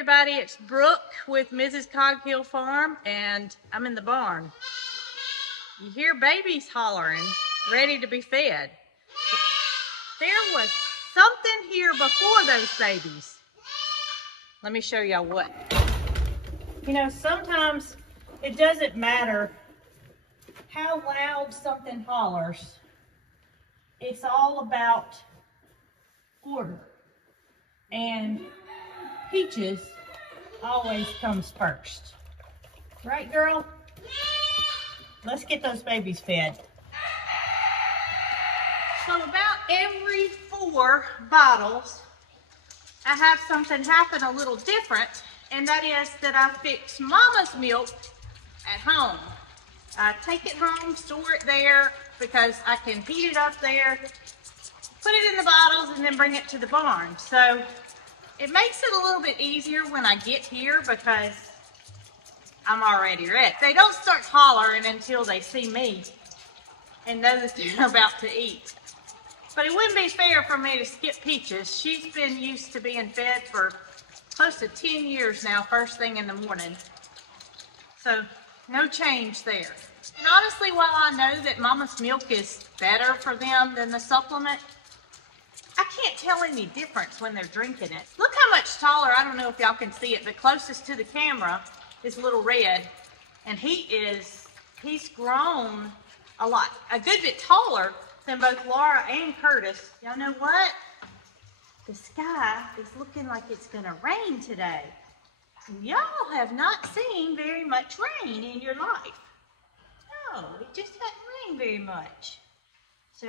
everybody, it's Brooke with Mrs. Cog Hill Farm, and I'm in the barn. You hear babies hollering, ready to be fed. There was something here before those babies. Let me show y'all what. You know, sometimes it doesn't matter how loud something hollers. It's all about order. And Peaches always comes first. Right, girl? Let's get those babies fed. So about every 4 bottles, I have something happen a little different, and that is that I fix Mama's milk at home. I take it home, store it there, because I can heat it up there, put it in the bottles, and then bring it to the barn. So it makes it a little bit easier when I get here because I'm already ready. They don't start hollering until they see me and know that they're about to eat. But it wouldn't be fair for me to skip Peaches. She's been used to being fed for close to 10 years now, first thing in the morning. So no change there. And honestly, while I know that Mama's milk is better for them than the supplement, I can't tell any difference when they're drinking it. Look how much taller, I don't know if y'all can see it, but closest to the camera is Little Red. And he's grown a lot, a good bit taller than both Laura and Curtis. Y'all know what? The sky is looking like it's gonna rain today. Y'all have not seen very much rain in your life. No, it just hasn't rained very much. So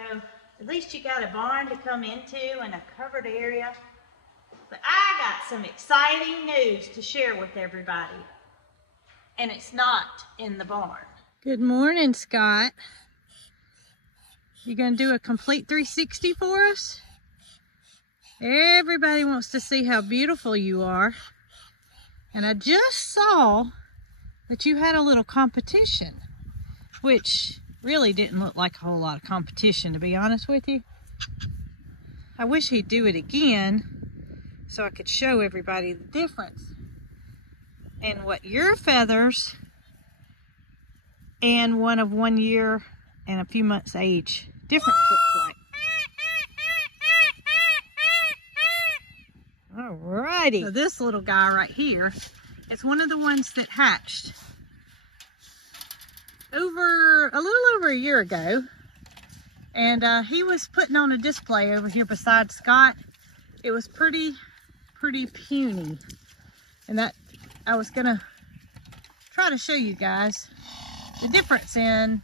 at least you got a barn to come into and a covered area. But I got some exciting news to share with everybody. And it's not in the barn. Good morning, Scott. You gonna do a complete 360 for us? Everybody wants to see how beautiful you are. And I just saw that you had a little competition, which really didn't look like a whole lot of competition, to be honest with you. I wish he'd do it again so I could show everybody the difference in what your feathers and one of 1 year and a few months age difference looks like. Alrighty. So this little guy right here is one of the ones that hatched a little over a year ago, and he was putting on a display over here beside Scott. It was pretty puny, and that I was gonna try to show you guys the difference in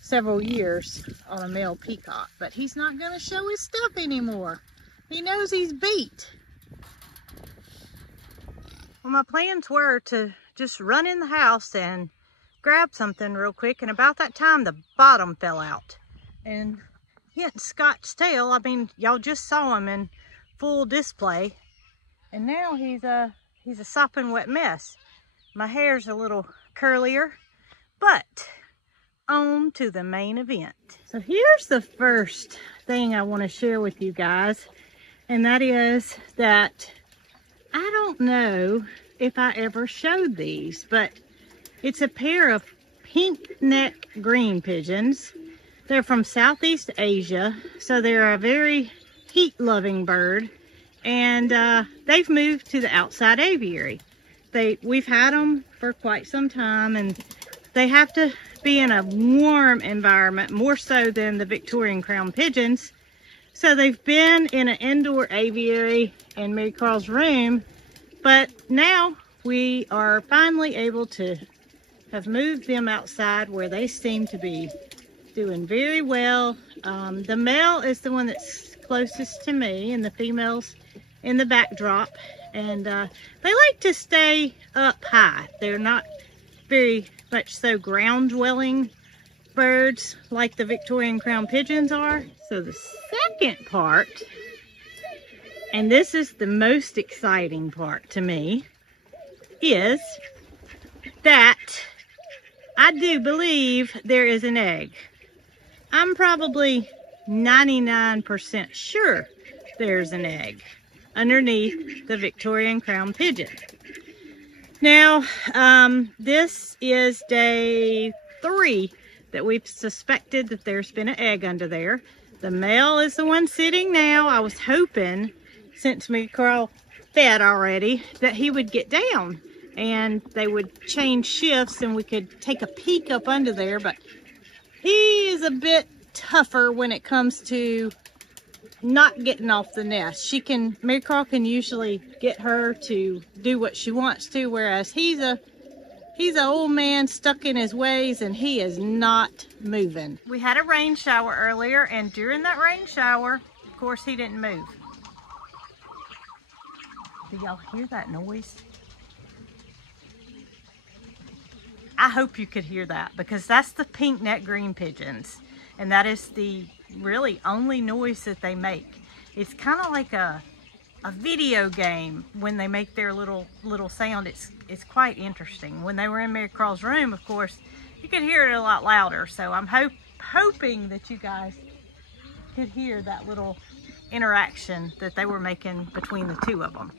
several years on a male peacock, but he's not gonna show his stuff anymore. He knows he's beat. Well, my plans were to just run in the house and grab something real quick, and about that time the bottom fell out. And hence Scott's tail, I mean, y'all just saw him in full display, and now he's a sopping wet mess. My hair's a little curlier, but on to the main event. So here's the first thing I want to share with you guys, and that is that I don't know if I ever showed these, but it's a pair of pink neck green pigeons. They're from Southeast Asia, so they're a very heat-loving bird, and they've moved to the outside aviary. We've had them for quite some time, and they have to be in a warm environment, more so than the Victorian crown pigeons. So they've been in an indoor aviary in Marycarl's room, but now we are finally able to have moved them outside where they seem to be doing very well. The male is the one that's closest to me, and the female's in the backdrop. And they like to stay up high. They're not very much so ground-dwelling birds like the Victorian crown pigeons are. So the second part, and this is the most exciting part to me, is that I do believe there is an egg. I'm probably 99% sure there's an egg. underneath the Victorian crown pigeon. Now, this is day 3 that we've suspected that there's been an egg under there. The male is the one sitting now. I was hoping, since Marycarl fed already, that he would get down and they would change shifts and we could take a peek up under there, but he is a bit tougher when it comes to not getting off the nest. Marycarl can usually get her to do what she wants to, whereas he's an old man stuck in his ways and he is not moving. We had a rain shower earlier, and during that rain shower, of course, he didn't move. Do y'all hear that noise? I hope you could hear that, because that's the pink-necked green pigeons, and that is the really only noise that they make. It's kind of like a video game when they make their little sound. It's quite interesting. When they were in Marycarl's room, of course, you could hear it a lot louder. So I'm hoping that you guys could hear that little interaction that they were making between the two of them.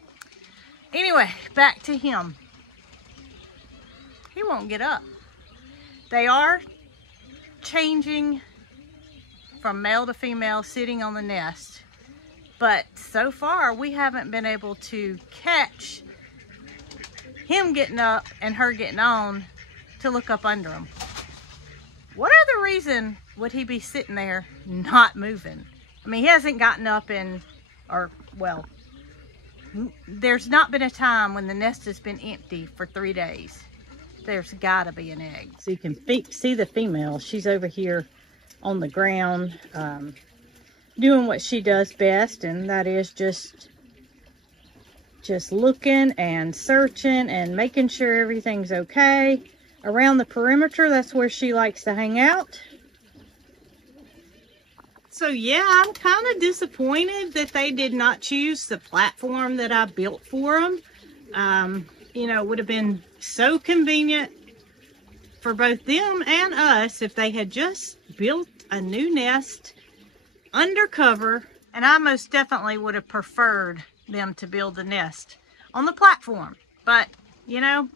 Anyway, back to him. He won't get up. They are changing from male to female, sitting on the nest, but so far we haven't been able to catch him getting up and her getting on to look up under him. What other reason would he be sitting there not moving? I mean, he hasn't gotten up well, there's not been a time when the nest has been empty for 3 days. There's gotta be an egg. So you can see the female. She's over here on the ground, doing what she does best, and that is just looking and searching and making sure everything's okay. Around the perimeter, that's where she likes to hang out. So yeah, I'm kind of disappointed that they did not choose the platform that I built for them. You know, it would have been so convenient for both them and us if they had just built a new nest undercover, and I most definitely would have preferred them to build the nest on the platform. But, you know,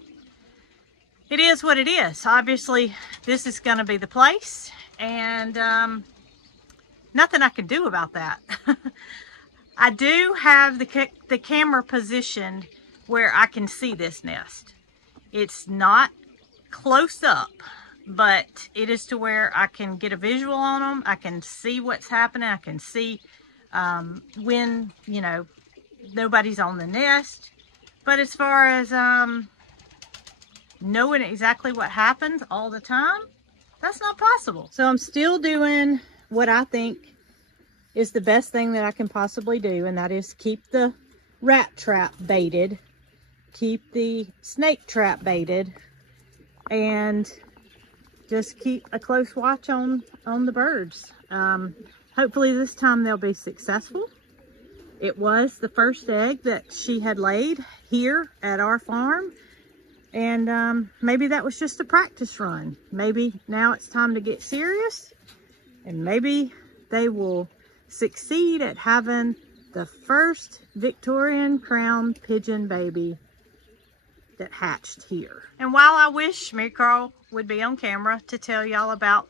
it is what it is. Obviously, this is going to be the place, and nothing I can do about that. I do have the camera positioned where I can see this nest. It's not close up, but it is to where I can get a visual on them. I can see what's happening. I can see when, you know, nobody's on the nest. But as far as knowing exactly what happens all the time, that's not possible. So I'm still doing what I think is the best thing that I can possibly do, and that is keep the rat trap baited, keep the snake trap baited, and just keep a close watch on the birds. Hopefully this time they'll be successful. It was the first egg that she had laid here at our farm, and maybe that was just a practice run. Maybe now it's time to get serious, and maybe they will succeed at having the first Victorian crown pigeon baby that hatched here. And while I wish Marycarl would be on camera to tell y'all about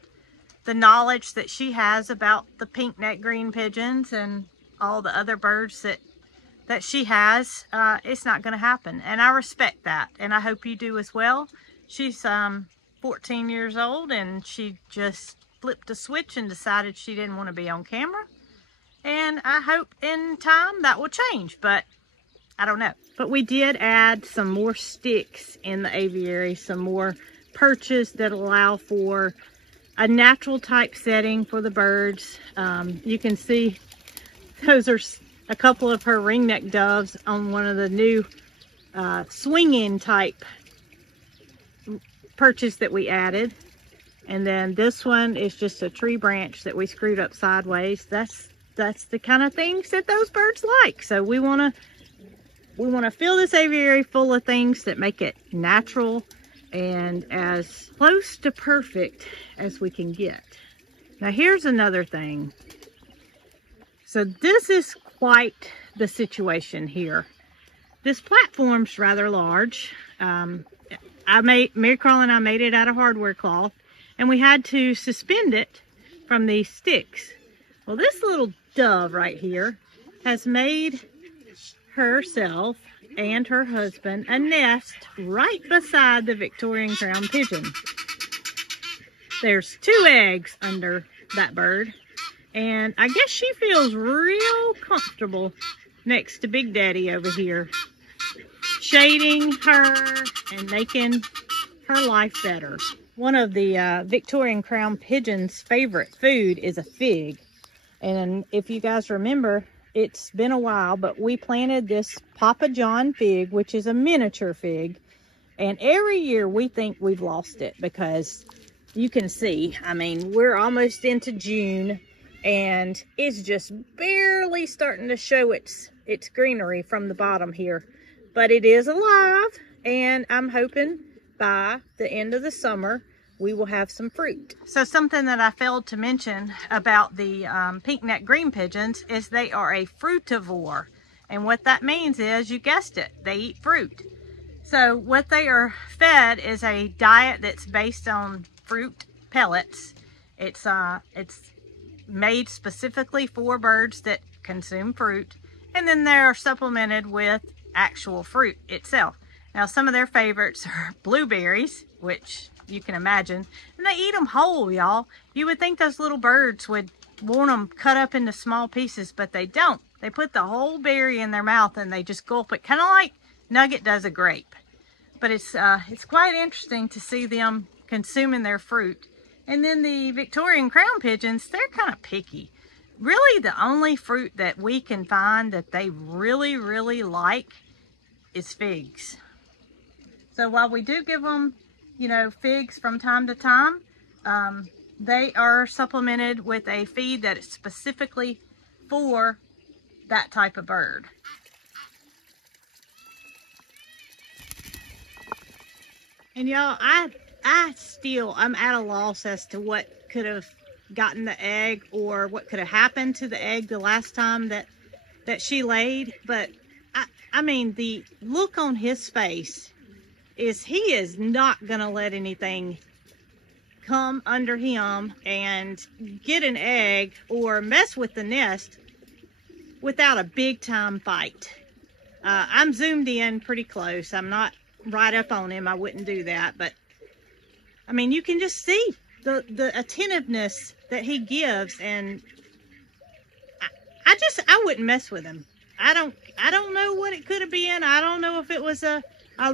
the knowledge that she has about the pink-necked green pigeons and all the other birds that she has, it's not going to happen. And I respect that, and I hope you do as well. She's 14 years old, and she just flipped a switch and decided she didn't want to be on camera. And I hope in time that will change, but I don't know. But we did add some more sticks in the aviary, some more perches that allow for a natural type setting for the birds. You can see those are a couple of her ringneck doves on one of the new swing-in type perches that we added. And then this one is just a tree branch that we screwed up sideways. That's the kind of things that those birds like. So we want to fill this aviary full of things that make it natural and as close to perfect as we can get. Now here's another thing. So this is quite the situation here. This platform's rather large. Marycarl and I made it out of hardware cloth, and we had to suspend it from these sticks. Well, this little dove right here has made herself and her husband a nest right beside the Victorian crown pigeon. There's 2 eggs under that bird, and I guess she feels real comfortable next to Big Daddy over here, shading her and making her life better. One of the Victorian crown pigeon's favorite food is a fig. And if you guys remember, it's been a while, but we planted this Papa John fig, which is a miniature fig. And every year we think we've lost it, because you can see, I mean, we're almost into June and it's just barely starting to show its greenery from the bottom here. But it is alive, and I'm hoping by the end of the summer we will have some fruit. So something that I failed to mention about the pink-necked green pigeons is they are a fruitivore. And what that means is, you guessed it, they eat fruit. So what they are fed is a diet that's based on fruit pellets. It's made specifically for birds that consume fruit, and then they're supplemented with actual fruit itself. Now, some of their favorites are blueberries, which you can imagine, and they eat them whole, y'all. You would think those little birds would want them cut up into small pieces, but they don't. They put the whole berry in their mouth and they just gulp it, kind of like Nugget does a grape. But it's quite interesting to see them consuming their fruit. And then the Victorian crown pigeons, they're kind of picky. Really, the only fruit that we can find that they really, really like is figs. So while we do give them, you know, figs from time to time, they are supplemented with a feed that is specifically for that type of bird. And y'all, I'm at a loss as to what could have gotten the egg, or what could have happened to the egg the last time that she laid. But I mean, the look on his face is he is not gonna let anything come under him and get an egg or mess with the nest without a big time fight. I'm zoomed in pretty close. I'm not right up on him. I wouldn't do that, but I mean, you can just see the attentiveness that he gives, and I wouldn't mess with him. I don't know what it could have been. I don't know if it was a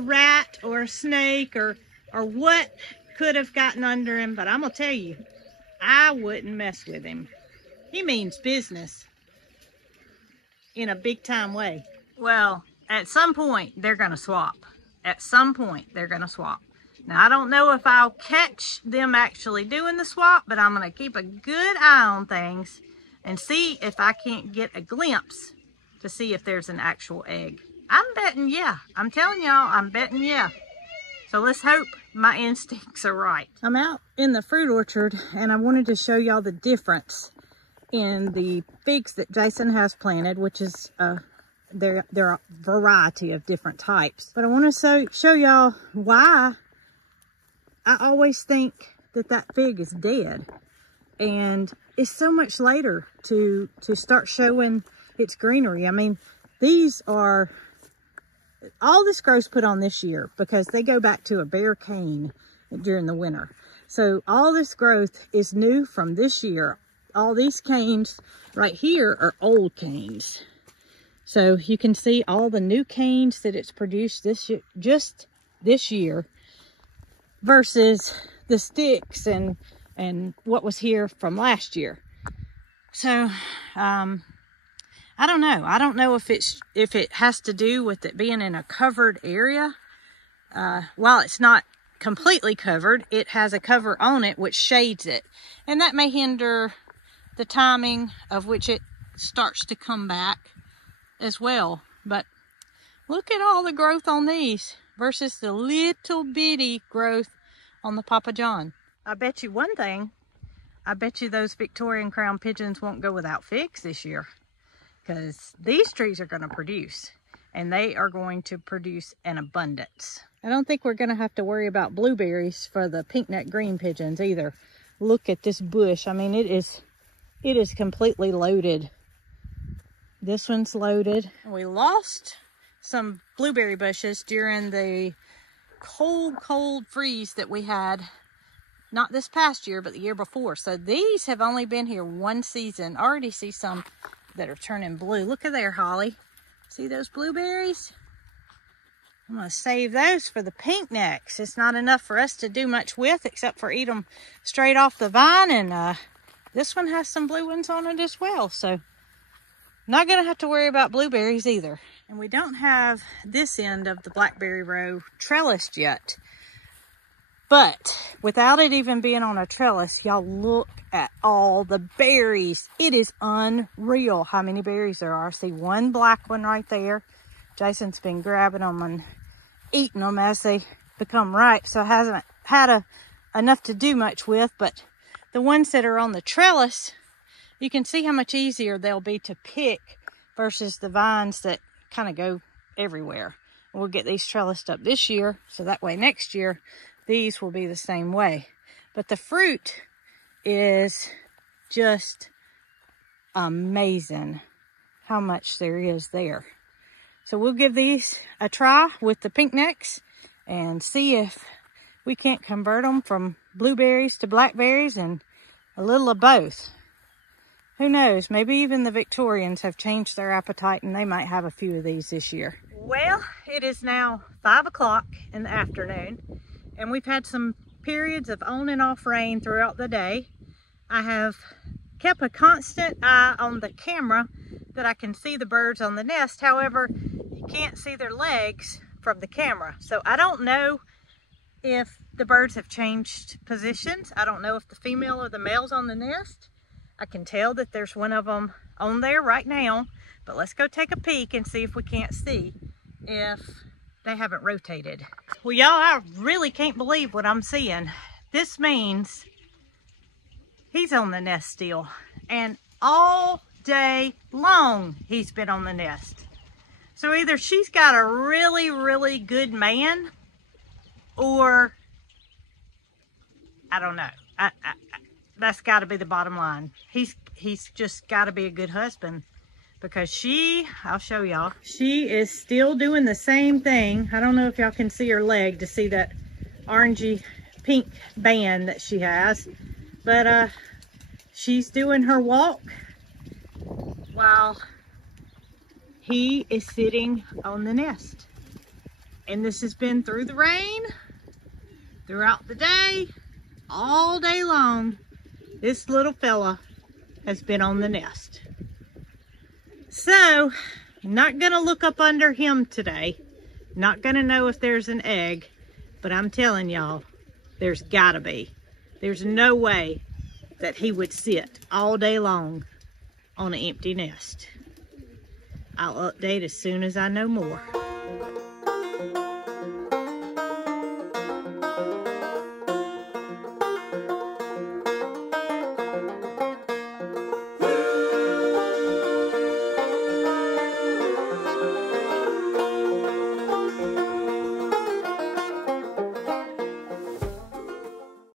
rat or a snake or what could have gotten under him, but I'm gonna tell you, I wouldn't mess with him. He means business in a big time way. Well, at some point they're gonna swap. At some point they're gonna swap. Now, I don't know if I'll catch them actually doing the swap, but I'm going to keep a good eye on things and see if I can't get a glimpse to see if there's an actual egg. I'm betting yeah. I'm telling y'all, I'm betting yeah. So let's hope my instincts are right. I'm out in the fruit orchard, and I wanted to show y'all the difference in the figs that Jason has planted, which is there are a variety of different types. But I want to show y'all why I always think that fig is dead, and it's so much later to start showing its greenery. I mean, these are, all this growth's put on this year because they go back to a bare cane during the winter. So all this growth is new from this year. All these canes right here are old canes. So you can see all the new canes that it's produced this year, just this year, versus the sticks and what was here from last year. So I don't know. I don't know if it has to do with it being in a covered area. While it's not completely covered, it has a cover on it which shades it, and that may hinder the timing of which it starts to come back as well. But look at all the growth on these versus the little bitty growth on the Papa John. I bet you one thing, I bet you those Victorian crown pigeons won't go without figs this year. because these trees are going to produce, and they are going to produce in abundance. I don't think we're going to have to worry about blueberries for the pink-necked green pigeons either. Look at this bush. I mean, it is completely loaded. This one's loaded. We lost some blueberry bushes during the cold freeze that we had, not this past year, but the year before. So these have only been here one season. I already see some that are turning blue. Look at there, Holly. See those blueberries? I'm gonna save those for the pink necks. It's not enough for us to do much with except for eat them straight off the vine. And this one has some blue ones on it as well. So not gonna have to worry about blueberries either. And we don't have this end of the blackberry row trellised yet. But without it even being on a trellis, y'all look at all the berries. It is unreal how many berries there are. I see one black one right there. Jason's been grabbing them and eating them as they become ripe, so hasn't had enough to do much with. But the ones that are on the trellis, you can see how much easier they'll be to pick versus the vines that kind of go everywhere. We'll get these trellised up this year, so that way next year these will be the same way. But the fruit is just amazing how much there is there. So we'll give these a try with the pink necks and see if we can't convert them from blueberries to blackberries and a little of both. Who knows, maybe even the Victorians have changed their appetite and they might have a few of these this year. Well, it is now 5 o'clock in the afternoon, and we've had some periods of on and off rain throughout the day. I have kept a constant eye on the camera that I can see the birds on the nest. However, you can't see their legs from the camera. So I don't know if the birds have changed positions. I don't know if the female or the male's on the nest. I can tell that there's one of them on there right now, but let's go take a peek and see if we can't see if they haven't rotated. Well, y'all, I really can't believe what I'm seeing. This means he's on the nest still, and all day long he's been on the nest. So either she's got a really, really good man, or I don't know. That's got to be the bottom line. He's just got to be a good husband, because I'll show y'all, she is still doing the same thing. I don't know if y'all can see her leg to see that orangey pink band that she has, but she's doing her walk while he is sitting on the nest. And this has been through the rain, throughout the day, all day long. This little fella has been on the nest. So, not gonna look up under him today. Not gonna know if there's an egg, but I'm telling y'all, there's gotta be. There's no way that he would sit all day long on an empty nest. I'll update as soon as I know more.